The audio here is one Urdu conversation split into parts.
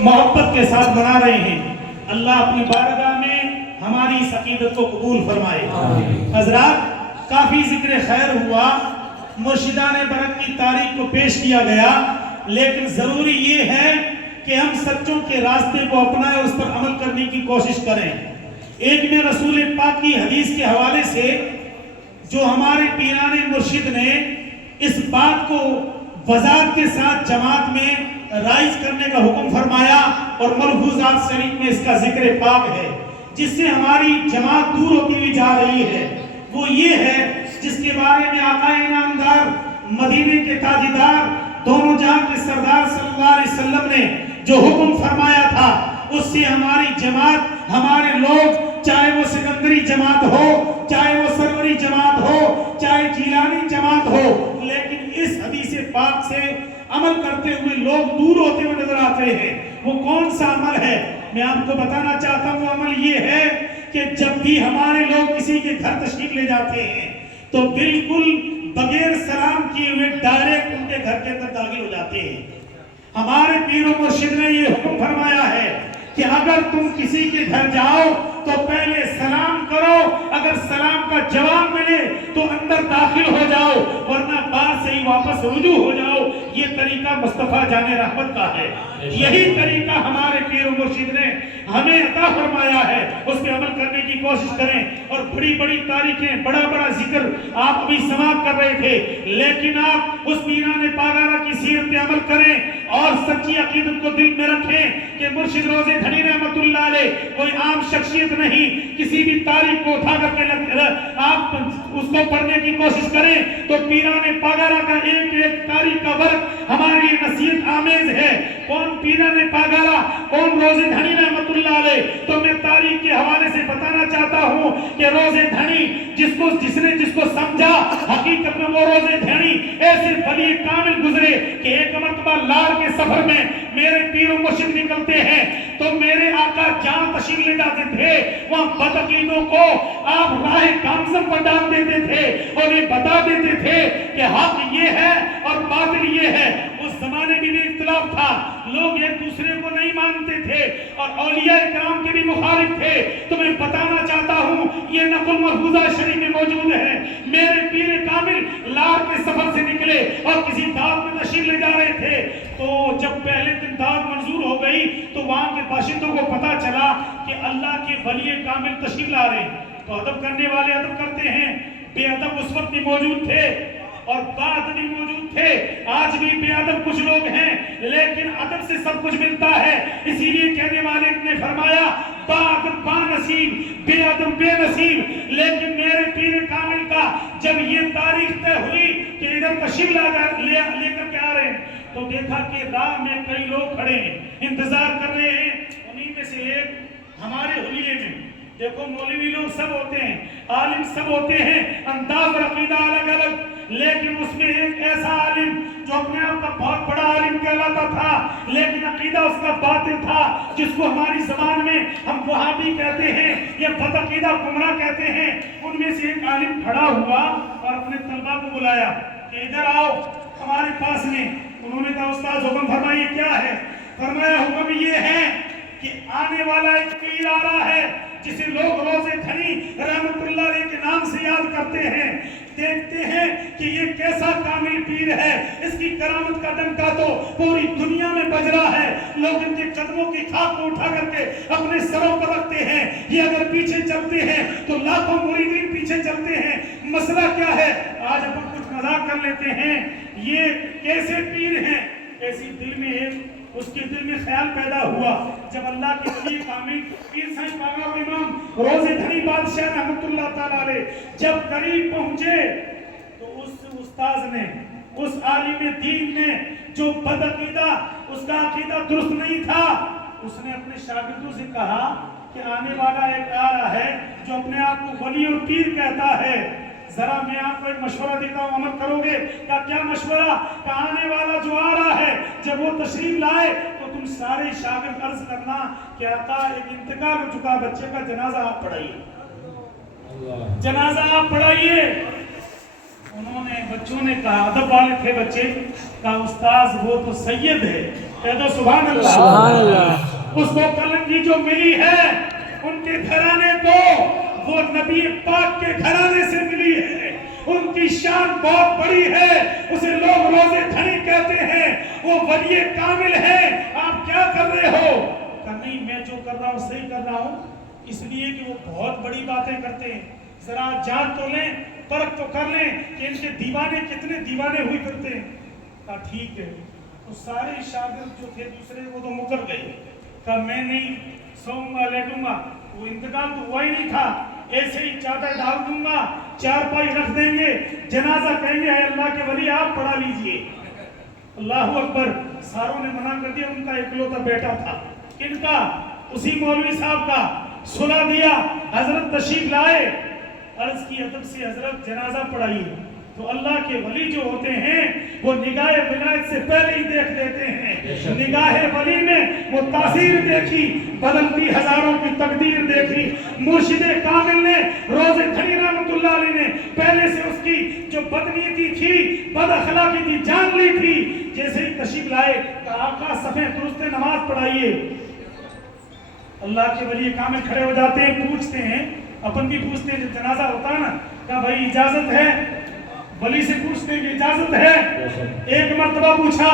محبت کے ساتھ منا رہے ہیں۔ اللہ اپنی بارگاہ میں ہماری اس عقیدت کو قبول فرمائے۔ حضرات، کافی ذکر خیر ہوا، مرشدان برکت کی تاریخ کو پیش کیا گیا، لیکن ضروری یہ ہے کہ ہم سچوں کے راستے کو اپنائیں، اس پر عمل کرنے کی کوشش کریں۔ ایک میں رسول پاک کی حدیث کے حوالے سے جو ہمارے پیران مرشد نے اس بات کو وضاحت کے ساتھ جماعت میں رائج کرنے کا حکم فرمایا اور ملفوظات شریف میں اس کا ذکر پاک ہے، جس سے ہماری جماعت دور ہوتی ہوئی جا رہی ہے، وہ یہ ہے جس کے بارے میں آقا انعامدار مدینے کے تاجدار دونوں جہاں کے سردار صلی اللہ علیہ وسلم نے جو حکم فرمایا تھا، اس سے ہماری جماعت، ہمارے لوگ، چاہے وہ سکندری جماعت ہو، چاہے وہ سروری جماعت ہو، چاہے جیلانی جماعت ہو، لیکن اس حدیث پاک سے عمل کرتے ہوئے لوگ دور ہوتے ہوئے نظر آتے ہیں۔ وہ کون سا عمل ہے؟ میں آپ کو بتانا چاہتا ہوں، وہ عمل یہ ہے کہ جب بھی ہمارے لوگ کسی کے گھر تشریف لے جاتے ہیں تو بالکل بغیر سلام کیے ہوئے ڈائریکٹ ان کے گھر کے اندر داخل ہو جاتے ہیں۔ ہمارے پیر و مرشد نے یہ حکم فرمایا ہے کہ اگر تم کسی کے گھر جاؤ تو پہلے سلام کرو، اگر سلام کا جواب ملے تو اندر داخل ہو جاؤ، ورنہ باہر سے ہی واپس رجوع ہو جاؤ۔ یہ طریقہ مصطفیٰ جان رحمت کا ہے، یہی طریقہ ہمارے پیر و مرشد نے ہمیں عطا فرمایا ہے، اس پہ عمل کرنے کی کوشش کریں۔ اور بڑی بڑی تاریخیں، بڑا بڑا ذکر آپ ابھی سماعت کر رہے تھے، لیکن آپ اس پیران پاگارہ کی سیرت پہ عمل کریں اور سچی عقیدت کو دل میں رکھیں کہ مرشد روزے دھنی رحمت اللہ علیہ کوئی عام شخصیت نہیں۔ کسی بھی تاریخ کو اٹھا کر کے آپ اس کو پڑھنے کی کوشش کریں تو پیران پاگارہ کا ایک ایک تاریخ کا ورق ہمارے لیے نصیحت آمیز ہے۔ کون پیران پاگارہ، کون روزے دھنی رحمت اللہ علیہ؟ تو میں تاریخ کے حوالے سے بتانا چاہتا ہوں کہ روزے دھنی جس نے سمجھا، حقیقت میں وہ روزے دھنی ایسے ولی کامل گزرے کہ ایک مرتبہ لار کے سفر میں میرے پیر و مرشد نکلتے ہیں تو میرے آقا جہاں تشریف لے جاتے تھے وہاں بدعقیدوں کو آپ راہ گامزن پر ڈال دیتے تھے اور یہ بتا دیتے تھے کہ حق یہ ہے اور باطل یہ ہے۔ اس زمانے میں بھی اختلاف تھا، لوگ ایک دوسرے کو نہیں مانتے تھے اور اولیاء کرام کے بھی مخالف تھے۔ تو میں بتانا چاہتا ہوں، یہ نقل محفوظہ شریف میں موجود ہے، میرے پیر کامل لار کے سفر سے نکلے اور کسی دعوت میں تشریف لے جا رہے تھے، تو جب پہلے دن دعوت منظور ہو گئی تو وہاں کے باشندوں کو پتا چلا کہ اللہ کے ولی کامل تشریف لا رہے ہیں، تو ادب کرنے والے ادب کرتے ہیں، بے ادب اس وقت بھی موجود تھے اور بات بھی موجود تھے۔ آج بھی بے ادب کچھ لوگ ہیں، لیکن ادب سے سب کچھ ملتا ہے۔ اسی لیے کہنے والے نے فرمایا با ادب با نصیب، بے ادب بے نصیب۔ لیکن میرے پیر کامل کا جب یہ تاریخ طے ہوئی کہ ادھر تشریف لے کر کے آ رہے ہیں تو دیکھا کہ راہ میں کئی لوگ کھڑے ہیں، انتظار کر رہے ہیں۔ انہی میں سے ایک ہمارے حلیے میں، دیکھو مولوی لوگ سب ہوتے ہیں، عالم سب ہوتے ہیں، انداز اور عقیدہ الگ الگ، لیکن اس میں ایک ایسا عالم جو اپنے آپ کا بہت بڑا عالم کہلاتا تھا لیکن عقیدہ اس کا باطل تھا، جس کو ہماری زبان میں ہم وہابی کہتے ہیں یا بدعقیدہ گمراہ کہتے ہیں۔ ان میں سے ایک عالم کھڑا ہوا اور اپنے طلبہ کو بلایا کہ ادھر آؤ ہمارے پاس میں۔ انہوں نے کہا استاذ حکم فرمائیے کیا ہے؟ فرمایا حکم یہ ہے کہ آنے والا ایک پیر آ رہا ہے جسے لوگ روزے دھنی رحمت اللہ علیہ کے نام سے یاد کرتے ہیں، دیکھتے ہیں کہ یہ کیسا کامل پیر ہے، اس کی کرامت کا ڈنکا تو پوری دنیا میں بج رہا ہے، لوگ ان کے قدموں کی خاک کو اٹھا کر کے اپنے سروں پر رکھتے ہیں، یہ اگر پیچھے چلتے ہیں تو لاکھوں مریدین پیچھے چلتے ہیں۔ مسئلہ کیا ہے؟ آج اپن کچھ مذاق کر لیتے ہیں، یہ کیسے پیر ہیں؟ ایسی دل میں ایک اس کے دل میں خیال پیدا ہوا جب اللہ کے ولی کامل پیر سائیں پاگا امام روزے دھنی بادشاہ رحمت اللہ تعالیٰ علیہ جب قریب پہنچے تو اس استاذ نے، اس عالم دین نے جو بدعقیدہ، اس کا عقیدہ درست نہیں تھا، اس نے اپنے شاگردوں سے کہا کہ آنے والا ایک آ رہا ہے جو اپنے آپ کو ولی اور پیر کہتا ہے، ذرا میں آپ کو ایک مشورہ دیتا ہوں، عمل کرو گے؟ کیا مشورہ؟ کہ آنے والا جو آ رہا ہے جب وہ تشریف لائے تو تم سارے شاگرد عرض کرنا کہ آقا ایک انتقال ہو چکا بچے کا جنازہ آپ پڑھائیے، جنازہ آپ پڑھائیے۔ انہوں نے، بچوں نے کہا، ادب والے تھے بچے، کہا استاذ وہ تو سید ہے کہہ دو سبحان اللہ. سبحان اللہ. اس کو کلنگی جو ملی ہے ان کے گھرانے کو وہ نبی پاک کے گھرانے سے ملی ہے. ان کی شان بہت بڑی ہے. اسے لوگ روزے دھنی کہتے ہیں. وہ ولی کامل ہے. آپ کیا کر رہے ہو؟ کہ نہیں میں جو کر رہا ہوں صحیح کر رہا ہوں. اس لیے کہ وہ بہت بڑی باتیں کرتے ہیں. ذرا جان تو لیں, پرکھ تو کر لیں کہ ان کے دیوانے کتنے دیوانے ہوئی کرتے ہیں. کہا ٹھیک ہے. تو سارے شاگرد جو تھے دوسرے وہ تو مکر گئے. کہا میں نہیں سوؤں گا لیٹوں گا. وہ انتقال تو ہوا ہی نہیں تھا. ایسے ہی چادر ڈال دوں گا, چارپائی رکھ دیں گے, جنازہ کہیں گے اے اللہ کے ولی آپ پڑھا لیجئے. اللہ اکبر. ساروں نے منع کر دیا. ان کا اکلوتا بیٹا تھا. کن کا؟ اسی مولوی صاحب کا. سلا دیا. حضرت تشریف لائے. عرض کی ادب سے حضرت جنازہ پڑھائیے. تو اللہ کے ولی جو ہوتے ہیں وہ نگاہ ولایت سے پہلے ہی دیکھ لیتے ہیں. نگاہ ولی میں وہ تاثیر دیکھی, بدلتی ہزاروں کی تقدیر دیکھی. مرشد کامل نے روزے دھنی رحمت اللہ علیہ نے پہلے سے اس کی جو بدنیتی تھی, بد اخلاقی تھی, جان لی تھی. جیسے ہی تشریف لائے کہ آقا صفیں درست نماز پڑھائیے. اللہ کے ولی کامل کھڑے ہو جاتے ہیں, پوچھتے ہیں, اپن بھی پوچھتے ہیں, جب جنازہ ہوتا ہے نا, کہا بھائی اجازت ہے؟ ولی سے پوچھتے ہیں کہ اجازت ہے. ایک مرتبہ پوچھا,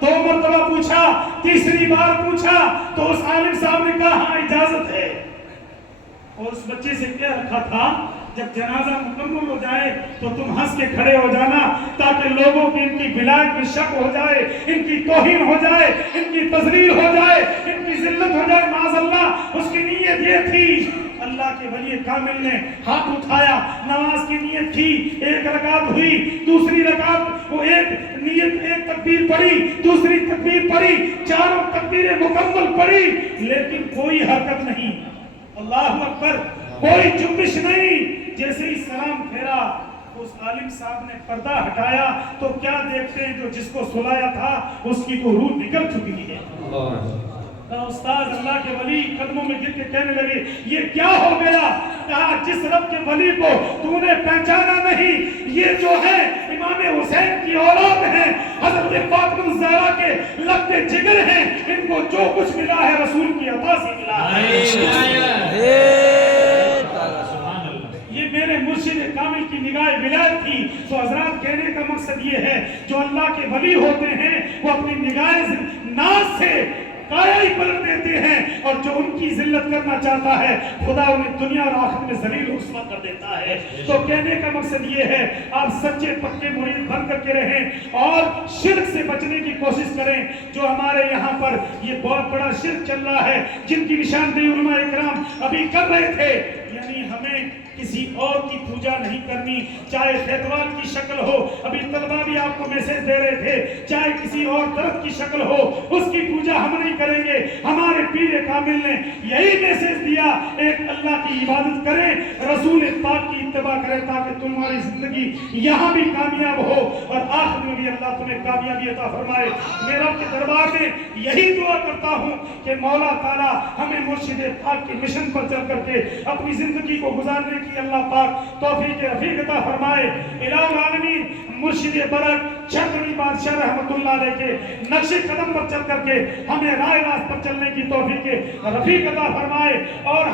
2 مرتبہ پوچھا, تیسری بار پوچھا تو اس عالم صاحب نے کہا ہاں اجازت ہے. اور اس بچے سے کیا رکھا تھا, جب جنازہ مکمل ہو جائے تو تم ہنس کے کھڑے ہو جانا تاکہ لوگوں کی ان کی ولایت میں شک ہو جائے, ان کی توہین ہو جائے, ان کی تذلیل ہو جائے, ان کی ذلت ہو جائے. معاذ اللہ. اس کی نیت یہ تھی. اللہ کے ولی کامل نے ہاتھ اٹھایا, نماز کی نیت کی, 1 رکعت ہوئی, دوسری رکعت وہ ایک نیت, ایک تکبیر پڑھی, دوسری تکبیر پڑھی, چاروں تکبیریں مکمل پڑھی, لیکن کوئی حرکت نہیں. اللہ اکبر. کوئی جنبش نہیں. جیسے ہی سلام پھیرا اس عالم صاحب نے پردہ ہٹایا تو کیا دیکھتے ہیں, جو جس کو سلایا تھا اس کی تو روح نکل چکی ہے. استاد اللہ کے ولی قدموں میں گر کے کہنے لگے یہ کیا ہو گیا؟ کہا جس رب کے ولی کو تو نے پہچانا نہیں, یہ جو ہے امام حسین کی اولاد ہیں, حضرت فاطمہ الزہرا کے لگتے جگر ہیں, ان کو جو کچھ ملا ہے رسول کی عطا سے ملا ہے. یہ میرے مرشد کامل کی نگاہ ولایت تھی. تو حضرات کہنے کا مقصد یہ ہے, جو اللہ کے ولی ہوتے ہیں وہ اپنی نگاہ ناز سے کایا ہی پلٹ دیتے ہیں, اور جو ان کی ذلت کرنا چاہتا ہے خدا انہیں دنیا اور آخرت میں ذلیل و رسوا کر دیتا ہے. تو کہنے کا مقصد یہ ہے آپ سچے پکے مرید بن کر کے رہیں اور شرک سے بچنے کی کوشش کریں. جو ہمارے یہاں پر یہ بہت بڑا شرک چل رہا ہے, جن کی نشاندہی علماء اکرام ابھی کر رہے تھے, یعنی ہمیں کسی اور کی پوجا نہیں کرنی, چاہے خیتوال کی شکل ہو, ابھی طلبہ بھی آپ کو میسج دے رہے تھے, چاہے کسی اور درخت کی شکل ہو, اس کی پوجا ہم نہیں کریں گے. ہمارے پیر کامل نے یہی میسج دیا, ایک اللہ کی عبادت کریں, رسول پاک کی اتباع کریں, تاکہ تمہاری زندگی یہاں بھی کامیاب ہو اور آخر میں بھی اللہ تمہیں کامیابی عطا فرمائے. میں رب کے دربار میں یہی دعا کرتا ہوں کہ مولا تعالیٰ ہمیں مرشد پاک کے مشن پر چل کر کے اپنی زندگی کو گزارنے کی اللہ پاک توفیق رفیق عطا فرمائے. الہ العالمین مرشد برک چکری بادشاہ رحمت اللہ علیہ کے نقش قدم پر چل کر کے ہمیں رائے راست پر چلنے کی توفیق رفیق عطا فرمائے اور